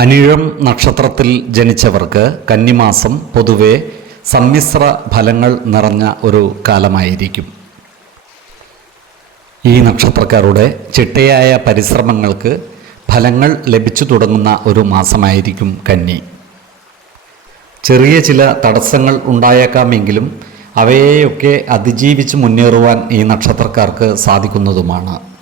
അനിഴം നക്ഷത്രത്തിൽ ജനിച്ചവർക്ക് കന്നിമാസം പൊതുവെ സമ്മിശ്ര ഫലങ്ങൾ നിറഞ്ഞ ഒരു കാലമായിരിക്കും. ഈ നക്ഷത്രക്കാരുടെ ചിട്ടയായ പരിശ്രമങ്ങൾക്ക് ഫലങ്ങൾ ലഭിച്ചു തുടങ്ങുന്ന ഒരു മാസമായിരിക്കും കന്നി. ചെറിയ ചില തടസ്സങ്ങൾ ഉണ്ടായേക്കാമെങ്കിലും അവയെയൊക്കെ അതിജീവിച്ച് മുന്നേറുവാൻ ഈ നക്ഷത്രക്കാർക്ക് സാധിക്കുന്നതുമാണ്.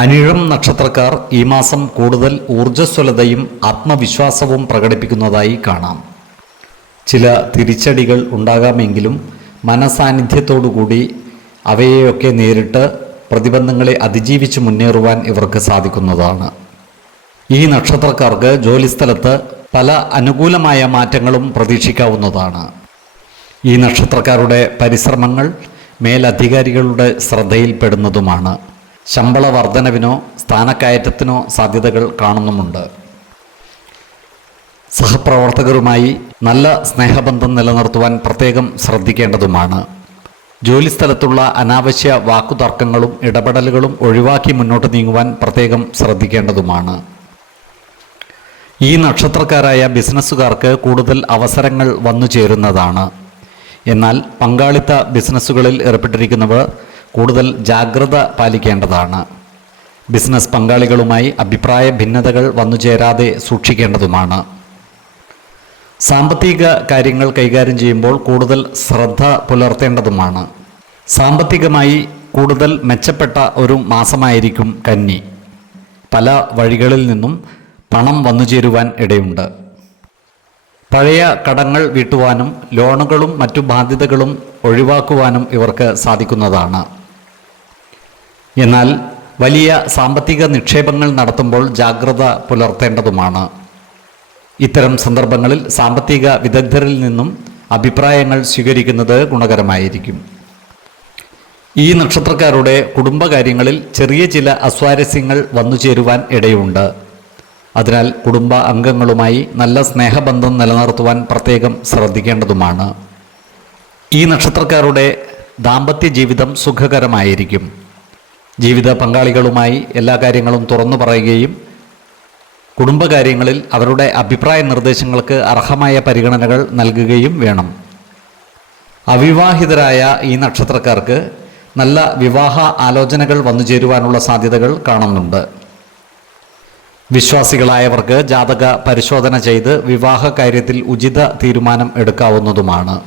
അനിഴം നക്ഷത്രക്കാർ ഈ മാസം കൂടുതൽ ഊർജസ്വലതയും ആത്മവിശ്വാസവും പ്രകടിപ്പിക്കുന്നതായി കാണാം. ചില തിരിച്ചടികൾ ഉണ്ടാകാമെങ്കിലും മനസാന്നിധ്യത്തോടുകൂടി അവയെയൊക്കെ നേരിട്ട് പ്രതിബന്ധങ്ങളെ അതിജീവിച്ച് മുന്നേറുവാൻ ഇവർക്ക് സാധിക്കുന്നതാണ്. ഈ നക്ഷത്രക്കാർക്ക് ജോലിസ്ഥലത്ത് പല അനുകൂലമായ മാറ്റങ്ങളും പ്രതീക്ഷിക്കാവുന്നതാണ്. ഈ നക്ഷത്രക്കാരുടെ പരിശ്രമങ്ങൾ മേലധികാരികളുടെ ശ്രദ്ധയിൽപ്പെടുന്നതുമാണ്. ശമ്പള വർധനവിനോ സ്ഥാനക്കയറ്റത്തിനോ സാധ്യതകൾ കാണുന്നുമുണ്ട്. സഹപ്രവർത്തകരുമായി നല്ല സ്നേഹബന്ധം നിലനിർത്തുവാൻ പ്രത്യേകം ശ്രദ്ധിക്കേണ്ടതുമാണ്. ജോലിസ്ഥലത്തുള്ള അനാവശ്യ വാക്കുതർക്കങ്ങളും ഇടപെടലുകളും ഒഴിവാക്കി മുന്നോട്ട് നീങ്ങുവാൻ പ്രത്യേകം ശ്രദ്ധിക്കേണ്ടതുമാണ്. ഈ നക്ഷത്രക്കാരായ ബിസിനസ്സുകാർക്ക് കൂടുതൽ അവസരങ്ങൾ വന്നു ചേരുന്നതാണ് എന്നാൽ പങ്കാളിത്ത ബിസിനസ്സുകളിൽ ഏർപ്പെട്ടിരിക്കുന്നവർ കൂടുതൽ ജാഗ്രത പാലിക്കേണ്ടതാണ്. ബിസിനസ് പങ്കാളികളുമായി അഭിപ്രായ ഭിന്നതകൾ വന്നു ചേരാതെ സൂക്ഷിക്കേണ്ടതുമാണ്. സാമ്പത്തിക കാര്യങ്ങൾ കൈകാര്യം ചെയ്യുമ്പോൾ കൂടുതൽ ശ്രദ്ധ പുലർത്തേണ്ടതുമാണ്. സാമ്പത്തികമായി കൂടുതൽ മെച്ചപ്പെട്ട ഒരു മാസമായിരിക്കും കന്നി. പല വഴികളിൽ നിന്നും പണം വന്നു ചേരുവാൻ ഇടയുണ്ട്. പഴയ കടങ്ങൾ വീട്ടുവാനും ലോണുകളും മറ്റു ബാധ്യതകളും ഒഴിവാക്കുവാനും ഇവർക്ക് സാധിക്കുന്നതാണ്. എന്നാൽ വലിയ സാമ്പത്തിക നിക്ഷേപങ്ങൾ നടത്തുമ്പോൾ ജാഗ്രത പുലർത്തേണ്ടതുമാണ്. ഇത്തരം സന്ദർഭങ്ങളിൽ സാമ്പത്തിക വിദഗ്ധരിൽ നിന്നും അഭിപ്രായങ്ങൾ സ്വീകരിക്കുന്നത് ഗുണകരമായിരിക്കും. ഈ നക്ഷത്രക്കാരുടെ കുടുംബകാര്യങ്ങളിൽ ചെറിയ ചില അസ്വാരസ്യങ്ങൾ വന്നു ചേരുവാൻ ഇടയുണ്ട്. അതിനാൽ കുടുംബ അംഗങ്ങളുമായി നല്ല സ്നേഹബന്ധം നിലനിർത്തുവാൻ പ്രത്യേകം ശ്രദ്ധിക്കേണ്ടതുമാണ്. ഈ നക്ഷത്രക്കാരുടെ ദാമ്പത്യ ജീവിതം സുഖകരമായിരിക്കും. ജീവിത പങ്കാളികളുമായി എല്ലാ കാര്യങ്ങളും തുറന്നു പറയുകയും കുടുംബകാര്യങ്ങളിൽ അവരുടെ അഭിപ്രായ നിർദ്ദേശങ്ങൾക്ക് അർഹമായ പരിഗണനകൾ നൽകുകയും വേണം. അവിവാഹിതരായ ഈ നക്ഷത്രക്കാർക്ക് നല്ല വിവാഹ ആലോചനകൾ വന്നു ചേരുവാനുള്ള സാധ്യതകൾ കാണുന്നുണ്ട്. വിശ്വാസികളായവർക്ക് ജാതക പരിശോധന ചെയ്ത് വിവാഹ കാര്യത്തിൽ ഉചിത തീരുമാനം എടുക്കാവുന്നതുമാണ്.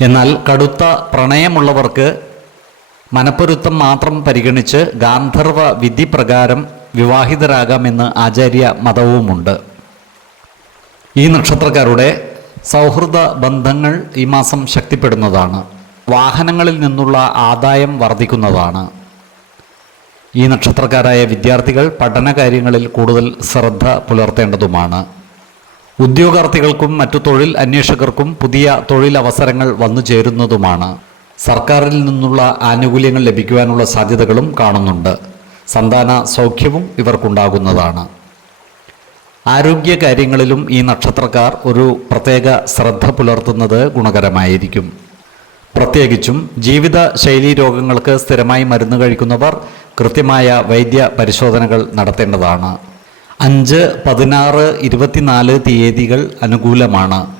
എന്നാൽ കടുത്ത പ്രണയമുള്ളവർക്ക് മനപ്പൊരുത്തം മാത്രം പരിഗണിച്ച് ഗാന്ധർവ വിധി പ്രകാരം വിവാഹിതരാകാമെന്ന് ആചാര്യ മതവുമുണ്ട്. ഈ നക്ഷത്രക്കാരുടെ സൗഹൃദ ബന്ധങ്ങൾ ഈ മാസം ശക്തിപ്പെടുന്നതാണ്. വാഹനങ്ങളിൽ നിന്നുള്ള ആദായം വർദ്ധിക്കുന്നതാണ്. ഈ നക്ഷത്രക്കാരായ വിദ്യാർത്ഥികൾ പഠനകാര്യങ്ങളിൽ കൂടുതൽ ശ്രദ്ധ പുലർത്തേണ്ടതുമാണ്. ഉദ്യോഗാർത്ഥികൾക്കും മറ്റു തൊഴിൽ അന്വേഷകർക്കും പുതിയ തൊഴിലവസരങ്ങൾ വന്നു ചേരുന്നതുമാണ് സർക്കാരിൽ നിന്നുള്ള ആനുകൂല്യങ്ങൾ ലഭിക്കുവാനുള്ള സാധ്യതകളും കാണുന്നുണ്ട്. സന്താന സൗഖ്യവും ഇവർക്കുണ്ടാകുന്നതാണ്. ആരോഗ്യ കാര്യങ്ങളിലും ഈ നക്ഷത്രക്കാർ ഒരു പ്രത്യേക ശ്രദ്ധ പുലർത്തുന്നത് ഗുണകരമായിരിക്കും. പ്രത്യേകിച്ചും ജീവിത ശൈലീ രോഗങ്ങൾക്ക് സ്ഥിരമായി മരുന്ന് കഴിക്കുന്നവർ കൃത്യമായ വൈദ്യ പരിശോധനകൾ നടത്തേണ്ടതാണ്. അഞ്ച് പതിനാറ് ഇരുപത്തിനാല് തീയതികൾ അനുകൂലമാണ്.